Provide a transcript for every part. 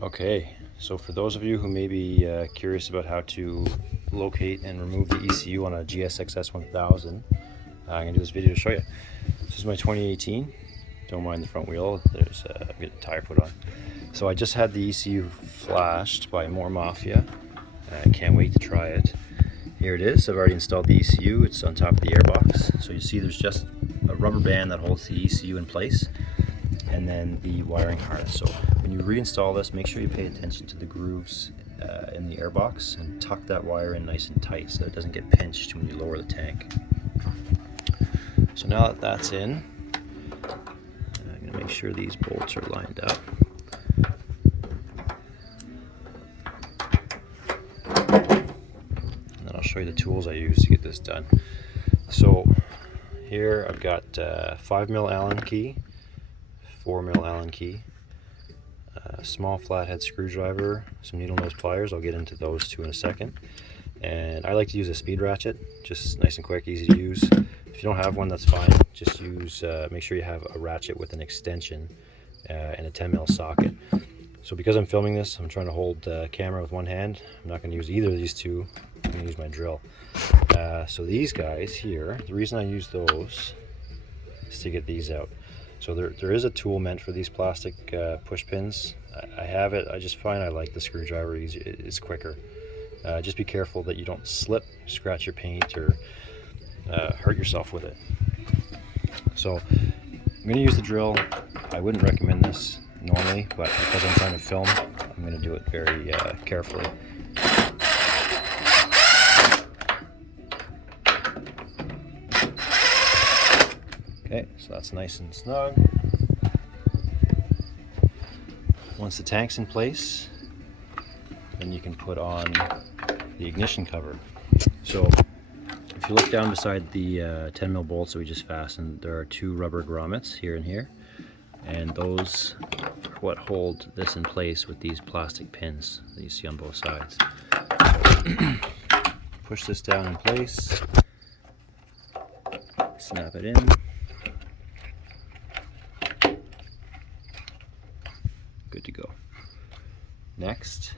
Okay, so for those of you who may be curious about how to locate and remove the ECU on a Gsx-s1000, I'm going to do this video to show you. This is my 2018. Don't mind the front wheel, there's a bit of tire put on. So I just had the ECU flashed by Mafia. I can't wait to try it. Here it is. I've already installed the ECU. It's on top of the airbox. So you see there's just a rubber band that holds the ECU in place, and then the wiring harness. So when you reinstall this, make sure you pay attention to the grooves in the airbox and tuck that wire in nice and tight so that it doesn't get pinched when you lower the tank. So now that that's in, I'm going to make sure these bolts are lined up. And then I'll show you the tools I use to get this done. So here I've got 5mm Allen key, 4mm Allen key, a small flathead screwdriver, some needle nose pliers. I'll get into those two in a second. And I like to use a speed ratchet, just nice and quick, easy to use. If you don't have one, that's fine. Just use, make sure you have a ratchet with an extension and a 10mm socket. So because I'm filming this, I'm trying to hold the camera with one hand. I'm not going to use either of these two. I'm going to use my drill. So these guys here, the reason I use those is to get these out. So there is a tool meant for these plastic push pins. I have it. I just find I like the screwdriver. It's quicker. Just be careful that you don't slip, scratch your paint, or hurt yourself with it. So I'm going to use the drill. I wouldn't recommend this normally, but because I'm trying to film, I'm going to do it very carefully. Okay, so that's nice and snug. Once the tank's in place, then you can put on the ignition cover. So if you look down beside the 10mm bolts that we just fastened, there are two rubber grommets here and here, and those are what hold this in place with these plastic pins that you see on both sides. So push this down in place, snap it in. Good to go. Next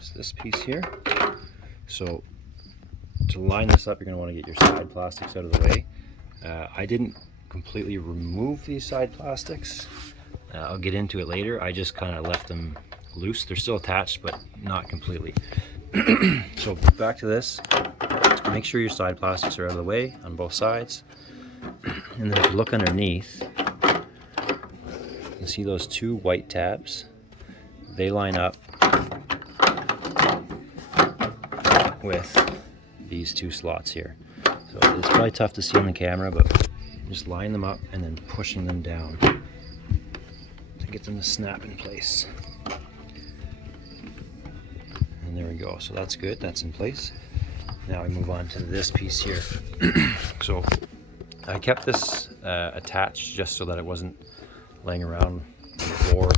is this piece here. So to line this up, you're going to want to get your side plastics out of the way. I didn't completely remove these side plastics. I'll get into it later. I just kind of left them loose. They're still attached, but not completely. So back to this. Make sure your side plastics are out of the way on both sides. And then if you look underneath, you see those two white tabs? They line up with these two slots here. So it's probably tough to see on the camera, but just line them up and then pushing them down to get them to snap in place. And there we go. So that's good. That's in place. Now we move on to this piece here. So I kept this attached just so that it wasn't laying around on the floor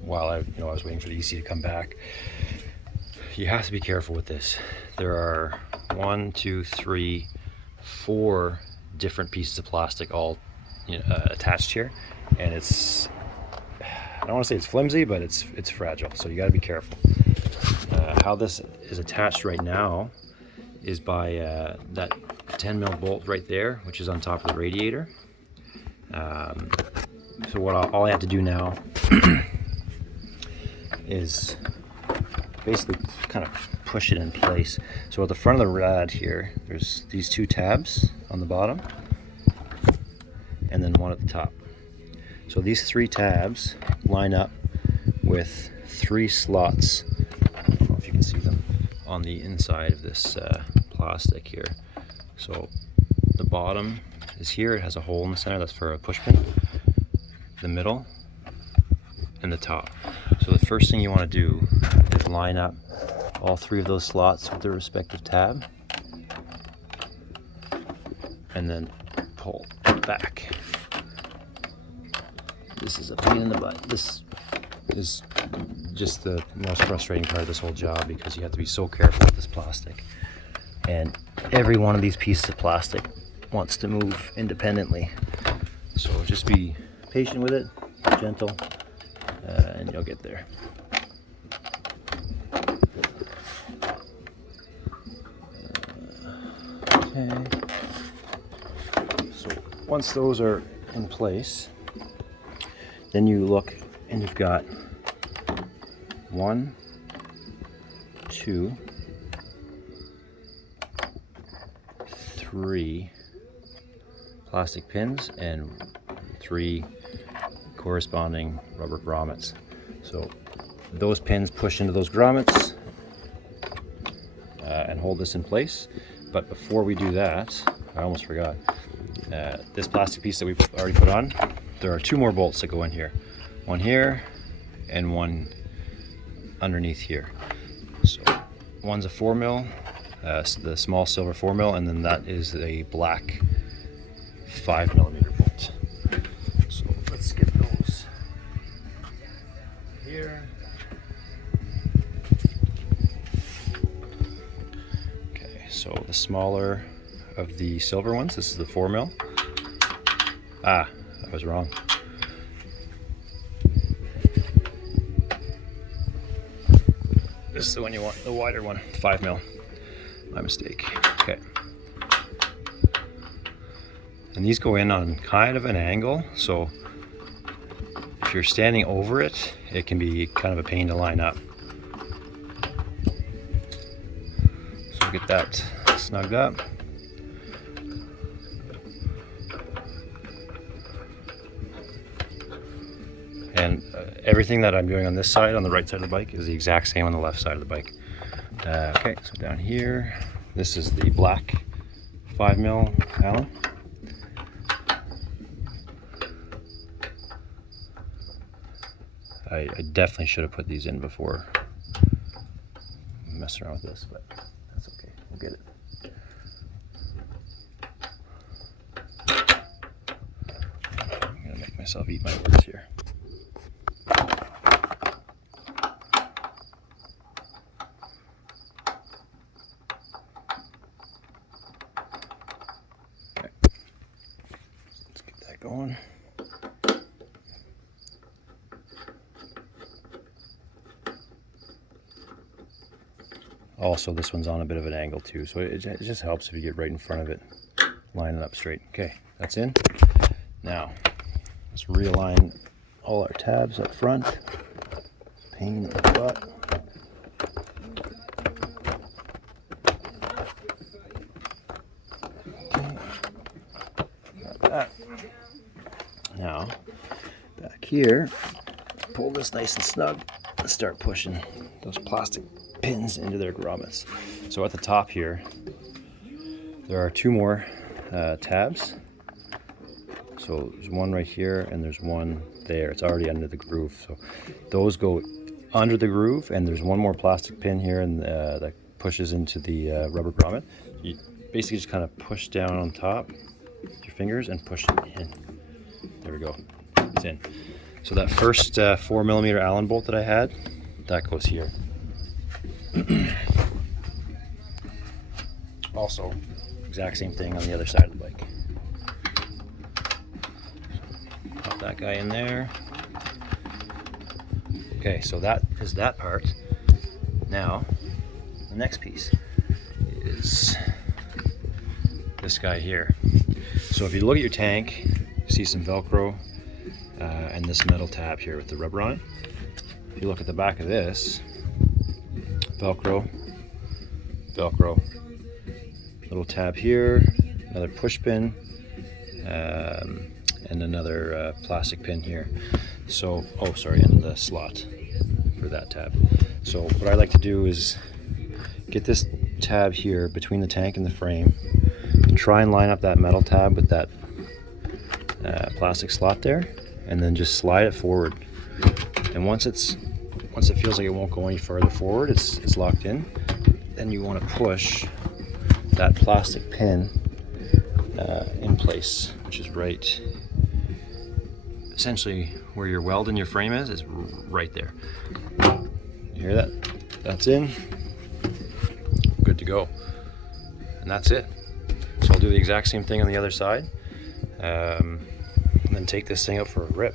while I was waiting for the ECU to come back. You have to be careful with this. There are 1, 2, 3, 4 different pieces of plastic all attached here, and it's, I don't want to say it's flimsy, but it's fragile, so you got to be careful. How this is attached right now is by that 10mm bolt right there, which is on top of the radiator. So all I have to do now is basically kind of push it in place. So at the front of the rad here, there's these two tabs on the bottom, and then one at the top. So these 3 tabs line up with 3 slots. I don't know if you can see them on the inside of this plastic here. So the bottom is here. It has a hole in the center. That's for a push pin. The middle and the top. So the first thing you want to do is line up all 3 of those slots with their respective tab, and then pull back. This is a pain in the butt. This is just the most frustrating part of this whole job, because you have to be so careful with this plastic, and every one of these pieces of plastic wants to move independently. So just be patient with it, gentle, and you'll get there. Okay. So once those are in place, then you look and you've got 1, 2, 3 plastic pins and 3 corresponding rubber grommets. So those pins push into those grommets and hold this in place. But before we do that, I almost forgot, this plastic piece that we've already put on, there are 2 more bolts that go in here. One here and one underneath here. So one's a 4mm, the small silver 4mm, and then that is a black 5mm bolt. So let's get those here. Okay, so the smaller of the silver ones, this is the 4mm. Ah, I was wrong. This is the one you want, the wider one, 5mm. My mistake. Okay. And these go in on kind of an angle, so if you're standing over it, it can be kind of a pain to line up. So get that snugged up. And everything that I'm doing on this side, on the right side of the bike, is the exact same on the left side of the bike. Okay, so down here, this is the black 5mm Allen. I definitely should have put these in before messing around with this, but that's okay. We'll get it. I'm gonna make myself eat my words here. Okay. Let's get that going. Also, this one's on a bit of an angle too, so it just helps if you get right in front of it, line it up straight. Okay, that's in. Now, let's realign all our tabs up front. Pain in the butt. Okay, got that. Now, back here, pull this nice and snug and start pushing those plastic pins into their grommets. So at the top here, there are 2 more tabs. So there's one right here and there's one there. It's already under the groove. So those go under the groove, and there's one more plastic pin here and that pushes into the rubber grommet. You basically just kind of push down on top with your fingers and push it in. There we go. It's in. So that first 4mm Allen bolt that I had, that goes here. Also, exact same thing on the other side of the bike. Pop that guy in there. Okay, so that is that part. Now, the next piece is this guy here. So if you look at your tank, you see some Velcro and this metal tab here with the rubber on it. If you look at the back of this, Velcro, Velcro, little tab here, another push pin, and another plastic pin here. So, oh sorry, and the slot for that tab. So what I like to do is get this tab here between the tank and the frame, and try and line up that metal tab with that plastic slot there, and then just slide it forward. And once it feels like it won't go any further forward, it's locked in, then you want to push that plastic pin in place, which is right, essentially where your weld in your frame is right there. You hear that? That's in. Good to go. And that's it. So I'll do the exact same thing on the other side, and then take this thing out for a rip.